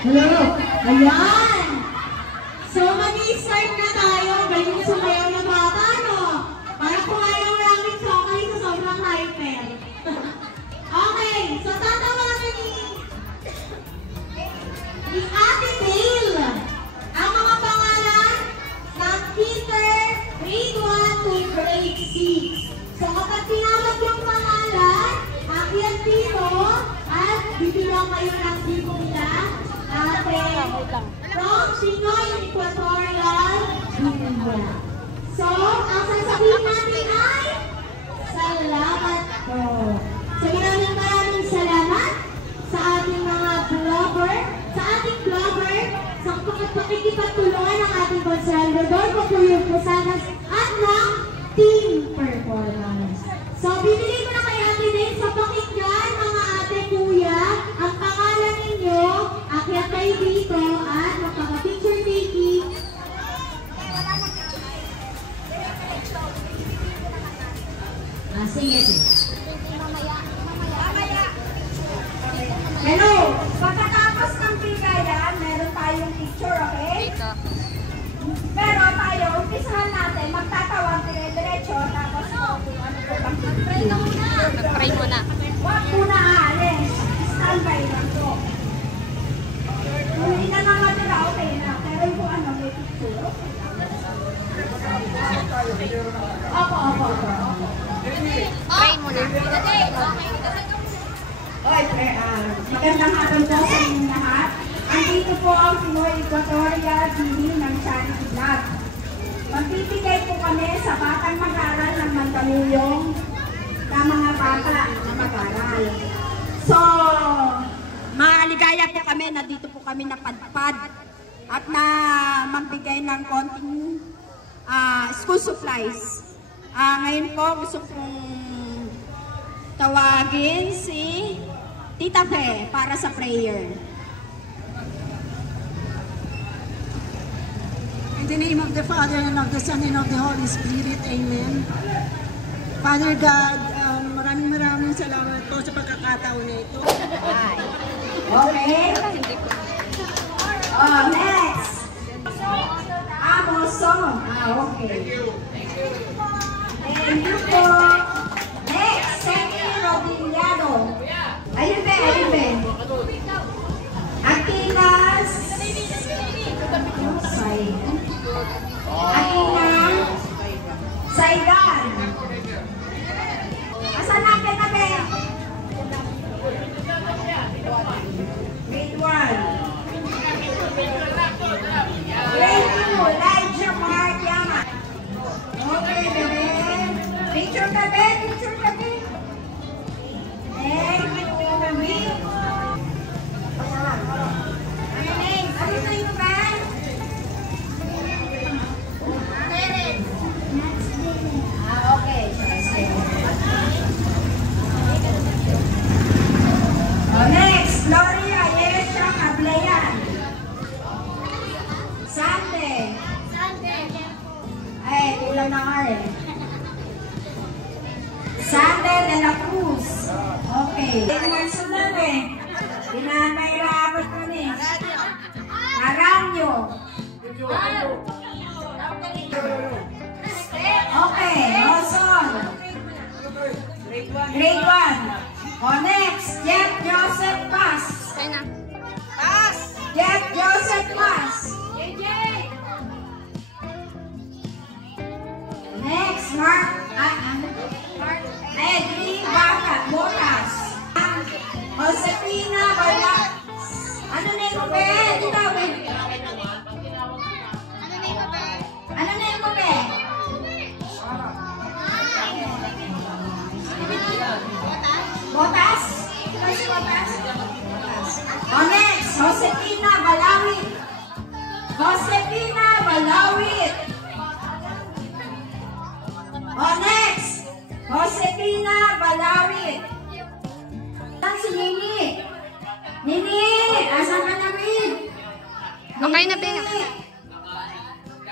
Hello! Ayan! So, mag-i-start na tayo. Galing na sumayaw na bata, no? Para kumain maraming chocolate sa sobrang hyper. Okay, so tatawagan ni Ate Dale ang mga pangalan ng Peter grade 1 to grade 6. So, kapag tinawag yung pangalan, akyat dito at bibigyan kayo ng tipo nila. Ate, from Pinoy Equatorial Guinea. So, ang sasabihin natin ay, salamat po. So, maraming salamat sa ating mga vlogger, sa pakikipagtulungan ng ating conservador, Kuya Pusanas, at ng team performance. So, bibili ko na kay Ate Dale sa pakinggan, mga ate, kuya, ang pangalan ninyo, akyat kayo dito, at magpapapicture taking. Sige. Hello! Pagkatapos ng bigayan, meron tayong picture, okay? Pero tayo, umpisahan natin, magtatawag dire-diretso, tapos mag-pray na muna. Mag-pray muna. Huwag muna aalis. Standby lang to. Kung hindi na naman nila, okay na. Pero yung ano, may picture, okay. Opo. Pray muna. Okay, magandang hapon po sa inyong lahat. Andito po ang Pinoy Equatorial Guinea ng Charity Vlog. Magbibigay po kami sa batang mag-aral ng Mandaluyong na mga bata na mag-aral. So, maaligaya po kami na dito po kami napadpad at na magbigay ng konting school supplies. Ngayon po gusto kong tawagin si Tita Fe para sa prayer. In the name of the Father, and of the Son, and of the Holy Spirit. Amen. Father God, maraming salamat po sa pagkakataon na ito. Okay? Next. Amoso. Okay. Thank you po. Next, Semi Rodillado. Ayun ba? Akinas. Saidan. Asan natin na ba? Grade 1. Grade 2, Elijah Mariama. Okay, bebe. Picture ka, be. Thank you, bebe. Ano na yung ba? Okay. Next, Gloria Yesha Cableyan. Sande. Ay, kulang na nga eh. Sande de la Cruz. Okay. Sunod eh. Pinapahirapan ko ni. Aranyo. Okay, Roson. Grade 1. O next, Jeff Joseph Paz. Jeff Joseph Paz. Next, Mark Edri Botas. Josefina Balat. Ano na yung be? Ikaw eh. Ano na yung be? Botas? Ito si Botas? O next, Josefina Balawit. O next, Josefina Balawit. Saan si Nini? Nini, asan ka na, Rin? Okay na, Bing.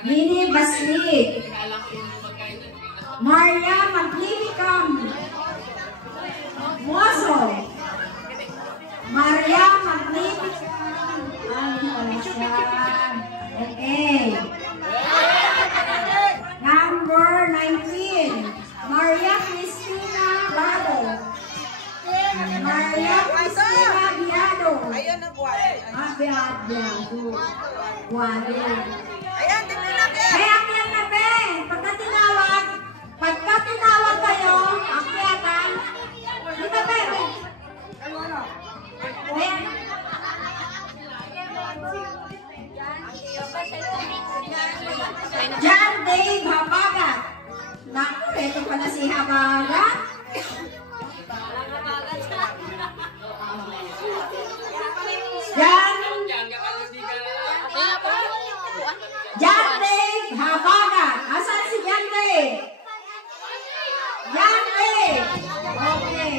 Nini Basli. Maria Magnificam. Mozo. Maria Magnificam. Guadiado. Guadiado. Ayan, dito na kaya. Kaya akyat na, be. Pagka tinawag kayo, akyatan. Dito, be. Ayan. John Dave Habagat. Naku, ito pala si Habagat. John Dave Habagat. Asan si John Dave? John Dave. Okay.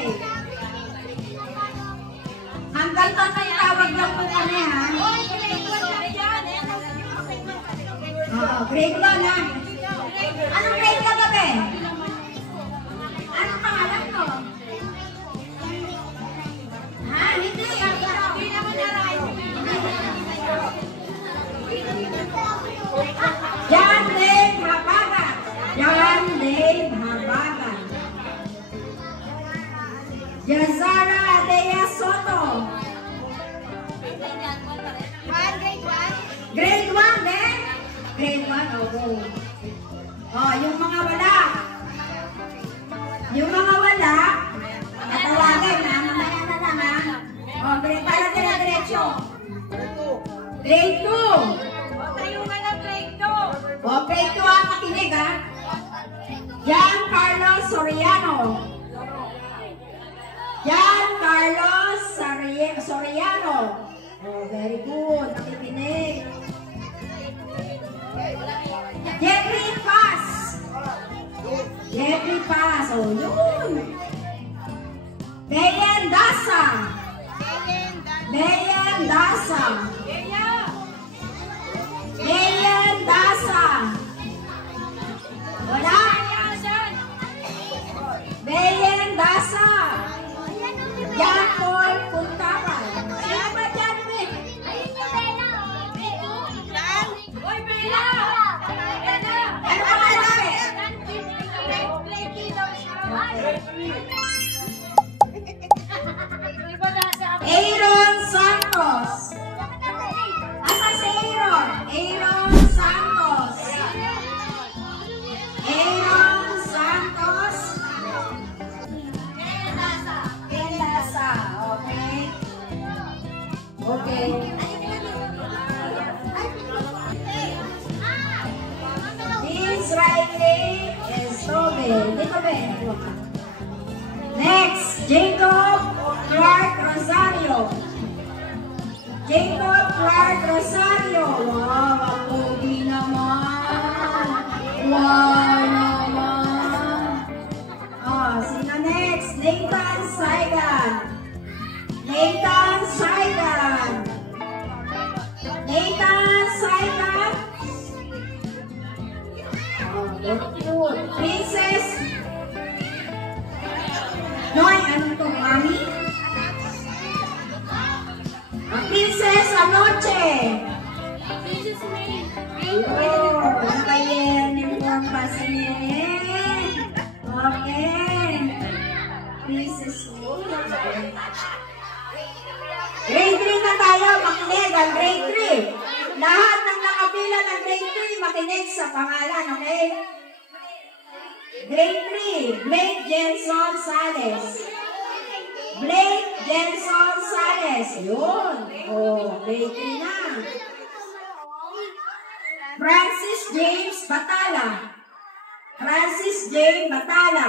Hanggang tatay tawag lang po kami, ha? Grade 1, ha? Anong grade ka ba, be? Anong pangalan mo? Ha? Hindi. Hindi naman na-right. John Dave Habagat. John Dave Habagat. Yazara Adea Soto. Grade 1, eh? Grade 1, oh. Oh, yung mga wala. Yung mga wala, natawagan na, mamaya na lang, ha? Oh, grade, para dire-diretso. Grade 2. Oh, grade 2, ha? Makinig, ha? Jan Carlos Soriano. Jan Carlos Soriano. Oh, very good. Nakikinig. Jeffrey Paz. Jeffrey Paz. Oh, yun. Bayan Dasa. Bayan Dasa. Bayan Dasa. Wala. Bayan Dasa. Jacob Puntapan. Sino ba dyan, Be? Ano pa nga, Be? Aaron Santos. Asa si Aaron? Aaron Santos. Aaron Santos. Kendasa. Okay. Okay. This right name is Tobe. Dito, Be. Next, Jacob Clark Rosario. Jacob Clark Rosario. Wow, ang pogi naman. Wow naman. Oh, sino next? Nathan Saigan. Nathan Saigan. Nathan Saigan. Oh, good. Princess. Noy, ano itong mami? Princess Anoche. Oh, nakayen yung pasin. Okay. Princess Anoche. Grade 3 na tayo, makinig ang grade 3. Lahat ng nakapila ng grade 3, makinig sa pangalan, okay? Grade 3, Blake Jenson Sales. Blake Jenson Sales. Yun. Oh, grade 3 na. Francis James Batala. Francis James Batala.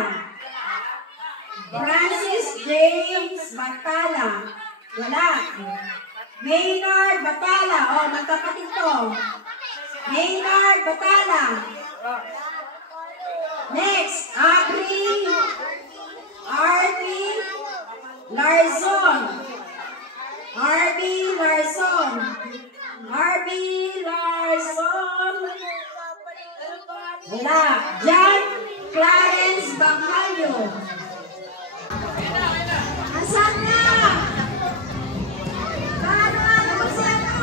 Francis James Batala. Wala. Maynard Batala. Oh, magkapatid to. Maynard Batala. Next, Arby Larson. Arby Larson. Arby Larson. Wala. John Clarence Bacalio. Asan na? Paano nga naman si ano?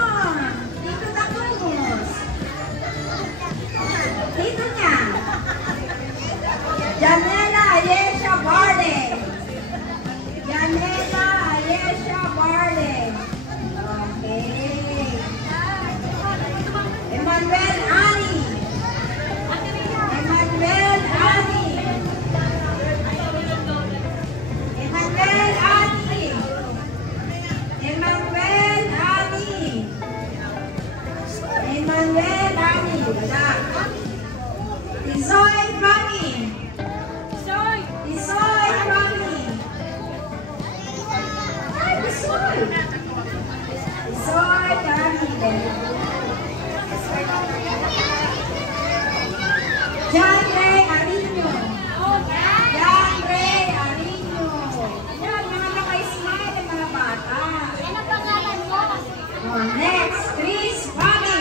Dito Tacos. Dito niya. Janela Ayesha Barle. Janela Ayesha Barle. Okay. Isoy Rami. Isoy Rami. Ay, Isoy. Isoy Rami. John Ray Arino. John Ray Arino. Yan, mga naka-smile ang mga bata. Oh, next, Chris Rami.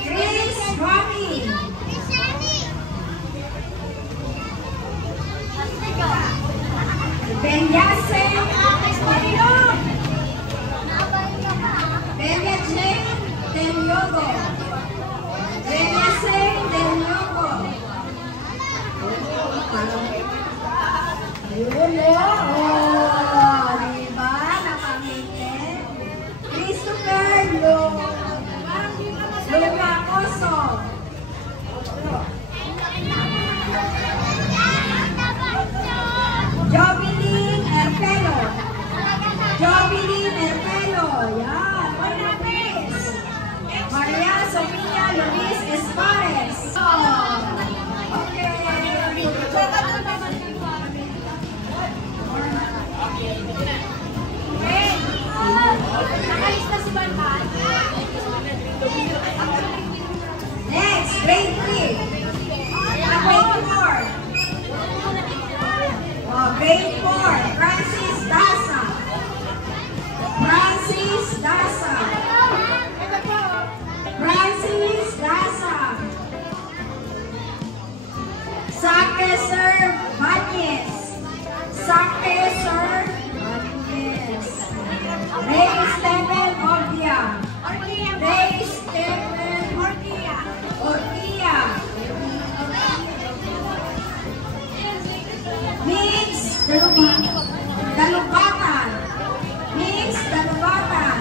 Chris Rami. Benyasen Telyogo. Benyasen Telyogo. Benyasen Telyogo. Yun oh, diba? Nakangiti. Christopher Lumacoso. Jovelyn Erpelo. Jovelyn Erpelo. Yan. Buenas. Maria Sofia Luis Espares. Okay. Next, grade 3. Grade 4. Oh, grade 4, Francis Dasa. Francis Dasa. Francis Dasa. Sake Sir Banyes. Sake Sir Banyes. Ray Stephen Ortia. Ray Stephen Ortia. Mix Dalubatan. Mix Dalubatan.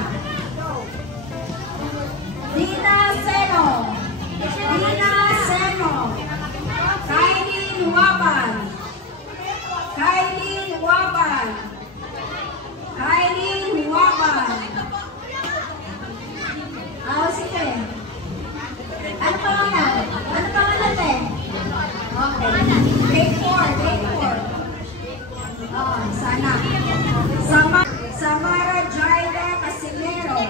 Dina Seno. Dina Seno. Kylie Luwaban. Kylie Luwaban. Kylie Luwaban. Sige. Ano pangalan? Ano pangalan eh? Okay. Grade 4. Grade 4. Oh, sana. Samara Jaida Casimero.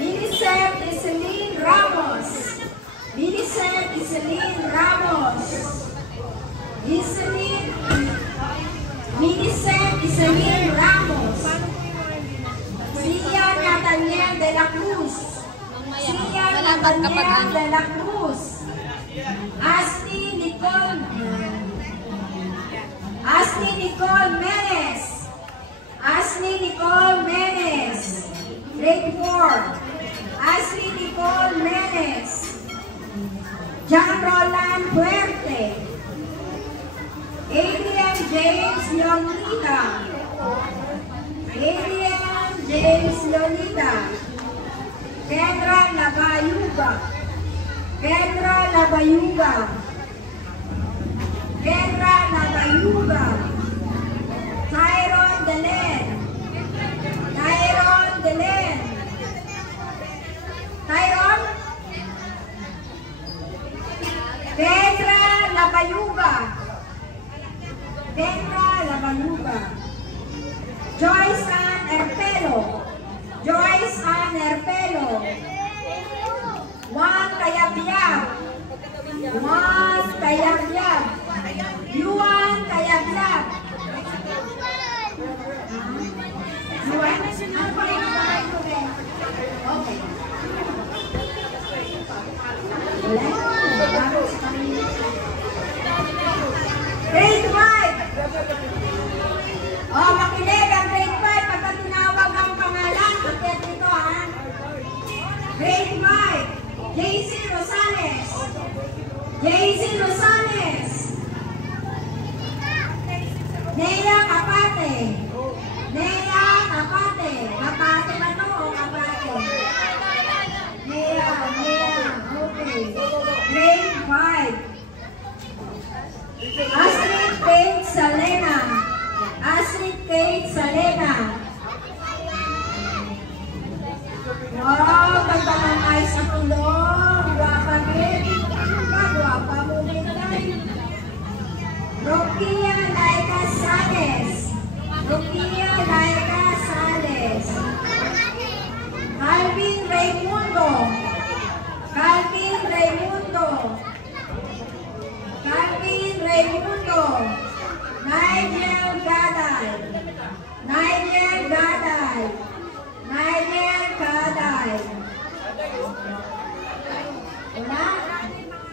Minicep Iselin Ramos. Minicep Iselin Ramos. Minicep Iselin Ramos. Sia Nathaniel de la Cruz. Sia Nathaniel de la Cruz. Ashley Nicole Menes. Ashley Nicole Menes. Grade 4. Ashley Nicole Menes. John Roland Puerte. Adrian James Leonida. Adrian James Leonida. Kendra Labayuga. Kendra Labayuga. Kendra Labayuga. Tyron Delen. Tyron Delen. Tyron. Kendra Labayuga. Kendra Labayuga. Joyce Ann Erpelo. Joyce Ann Erpelo. Juan Cayabyab. Juan Cayabyab. Yuan Cayabyab. Yuan? Ano pa rin ang bahay ko rin? Okay. Grade 5. Oh, makinig ang grade 5 pagka tinawag ang pangalan. Akit nito ha. Grade 5. JC Rosales. JC Rosales. Nea Kapate. Nea Kapate. Kapate ba ito o Kapate? Nea. Okay. Grade 5. Astrid Kate Salena. Astrid Kate Salena. Wow, ganda ng high school.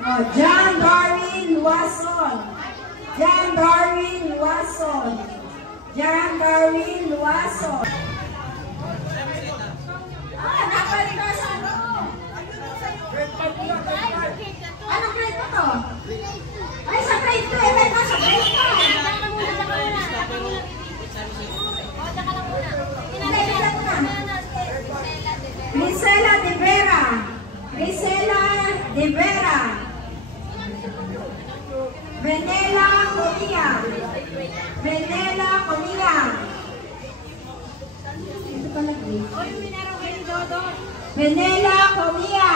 Oh, John Darwin Luason. John Darwin Luason. John Darwin Luason. Nakalit ka sa ano? Anong grade mo to? Ay, sa grade 2. Eh, may sa grade 2. Grisela de Vera. Grisela de Vera. Venela Comia. Venela Comia. Ito pala grade. Venela Comia.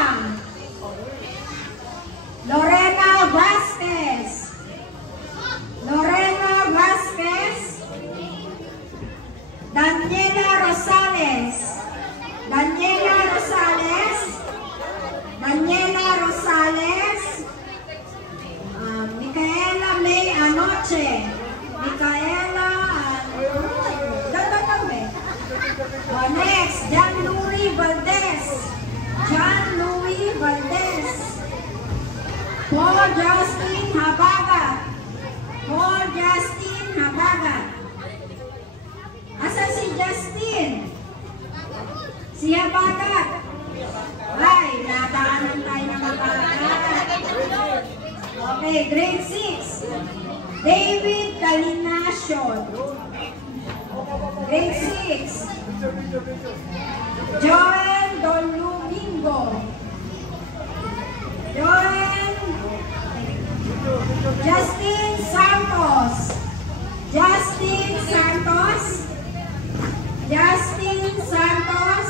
Lorena Vasquez. Lorena Vasquez. Daniela Rosales. Daniela Rosales. Daniela Rosales. Micaela May Anoche. Micaela next, John Louis Valdez. John Louis Valdez. Paul Justin Habaga. Paul Justin Habaga. Asa si Justin? Si Habaga. Ay, nadaanan tayo ng Habaga. Okay, grade 6. David Calinacion. Grade 6. Joel Domingo. Joel. Justin Santos. Justin Santos. Justin Santos.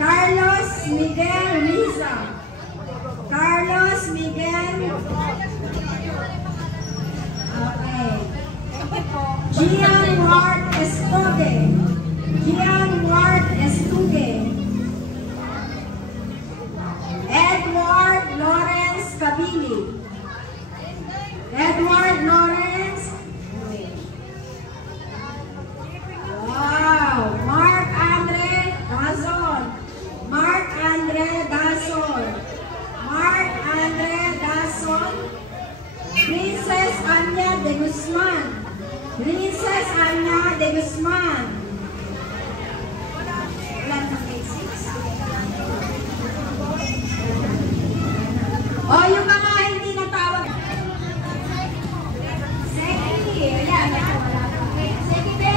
Carlos Miguel Riza. Carlos Miguel. Okay. Gian Ward Estuge. Gian Ward Estuge. Edward Lawrence Kabili. Edward Lawrence. Wow. Mark Andre Dazon. Mark Andre Dazon. Mark Andre Dazon. Princess Anya de Guzman. Princess Anya de Guzman. Oh, yung mga hindi natawag. Seki. Ayan. Seki be.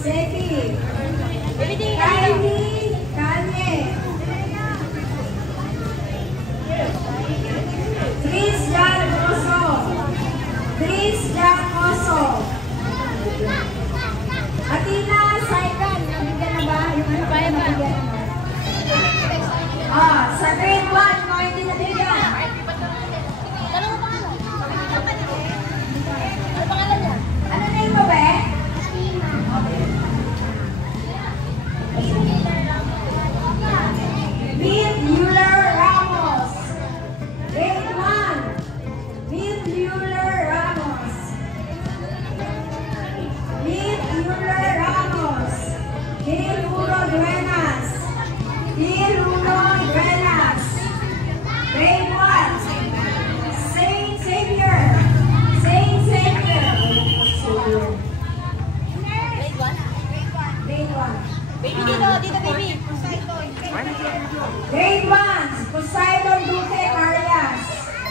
Seki. Kylie. Kanye. Chris Jan Oso. Chris Jan Oso. Atina Saigan. Nabigyan na ba? Yung ano pa yan? Nabigyan na. Sa grade 1, no, hindi nabigyan. Tanong mo pangalan? Ano pangalan niya? Ano name mo ba? Beth Euler Ramos. Grade 1. Beth Euler Ramos. Beth Euler Ramos. Gil Uno Duenas. Gil Uno Duenas. Grade 1. Saint Xavier. Saint Xavier. Grade 1? Grade 1. Baby dito, dito baby. Grade 1, Poseidon Duque Arias.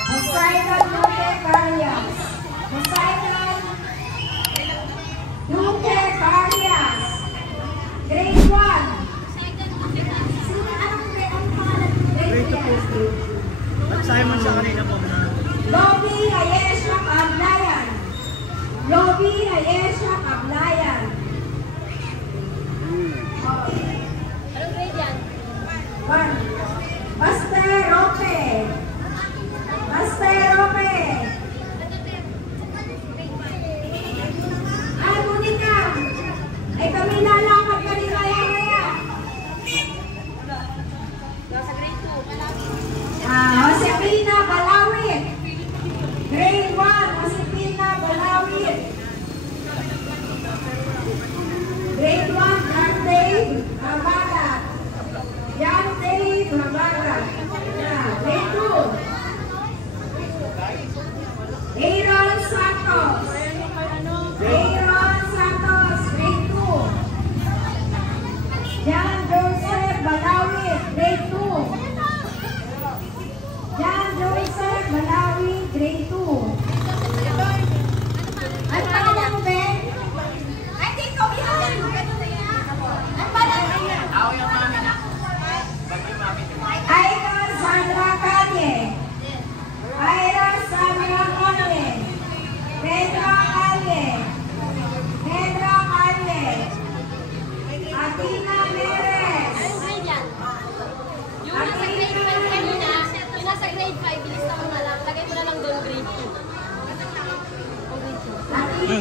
Poseidon Duque Arias. Poseidon Duque Arias. Grade 1. Anong pangalan? Grade 2. Simon sa kanina po. Lobby Ayesha Ablayan. Lobby Ayesha Ablayan. Anong grade yan? Baster Roque. Baster Roque. Ay, Monica. Ay, kami lalakad ka rin kaya. Nasa grade 2. Josefina Balawit. Grade 1, Josefina Balawit. Grade 1, Jan Dave Abada. Jan Dave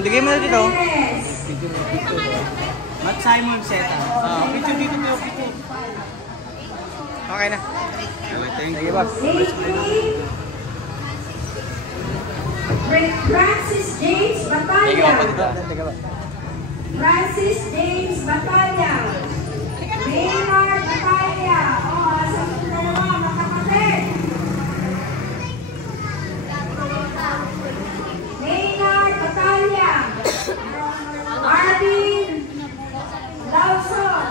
Digay mo na dito. Yes. Matt Simon Zeta. Picture dito mo, picture. Okay na. Thank Sige, boss. Francis James Sige, boss. Batalla. Sige, boss. Francis James Batalla. Maynard Batalla. Oh, asa mo na naman, makakapit. Maynard Batalla. Marvin Lawson.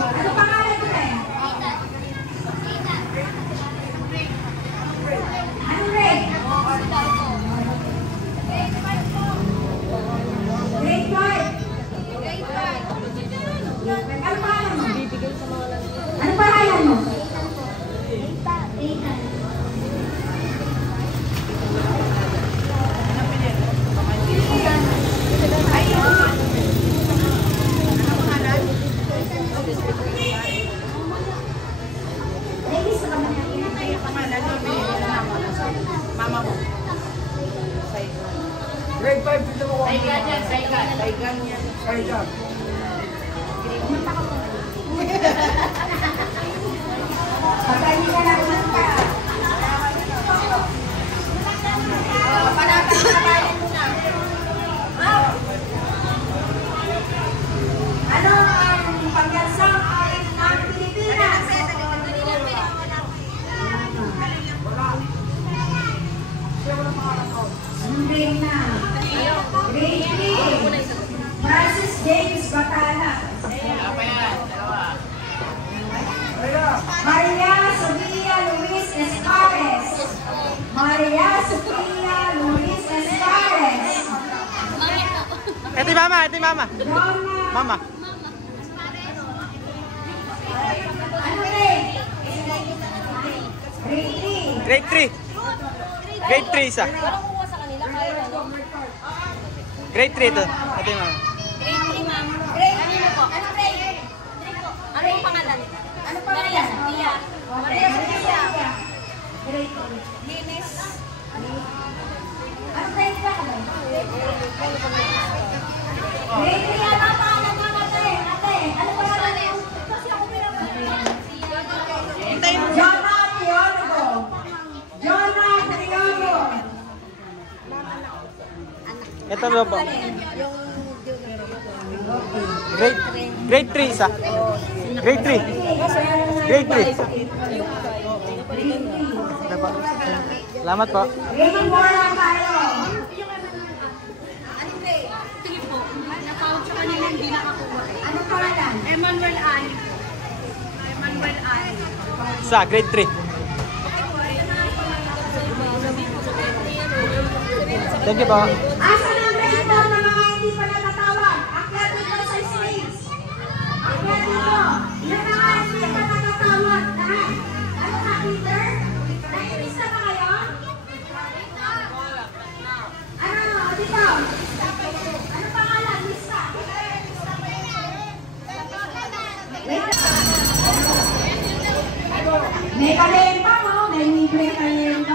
Ano pangalan mo eh? Ano rin? Grade 5. Ano pangalan mo? Ano pangalan mo? Ladies, sa Mama mo. Grade 5 dito mo. Saigan yan, Saigan. Saigan yan. Saigan. pagkain ka lang naman ka. Panapan sa bayan mo na. Ano ang pagkansang ng Pilipinas? Anong grade na? Grade 3. Francis James Batalla. Maria Sofia Luis Escares. Maria Sofia Luis Escares. Ito yung mama, ito yung mama. Jonna. Mama. Ano grade? Grade 3. Grade 3. Grade 3 isa. Walang kuha sa kanila. Kaya ano? Grade 3 ito. Ito yung mama. Grade 3, ma'am. Grade 3 po. Ano grade? 3 po. Ano yung pangalan? Ano pa Maria Sofia. Maria Sofia. Grade 3. Linis. Ano grade ka ba? Grade 3 ano ang pangalan mo, ate? Ate, ano pangalan mo? Jonna Teologo. Jonna Teologo. Ito ba po? Grade 3 isa. Grade 3. Grade 3. Ito po. Salamat po. Reading more lang tayo. Sige po. Na-count sa kanila hindi nakakuha. Ano pangalan? Emmanuel An. Emmanuel An. Isa, grade 3. Thank you po. Asan ang grade mo na mga hindi pa natatawag? Akyat dito sa stage. Akyat dito. Yung mga hindi pa natatawag. Lahat. Ano ka, Peter? Naiinis na ba kayo? Ano? Dito. Ano pangalan? Lisa. May kalenta, no? May libre kalenta.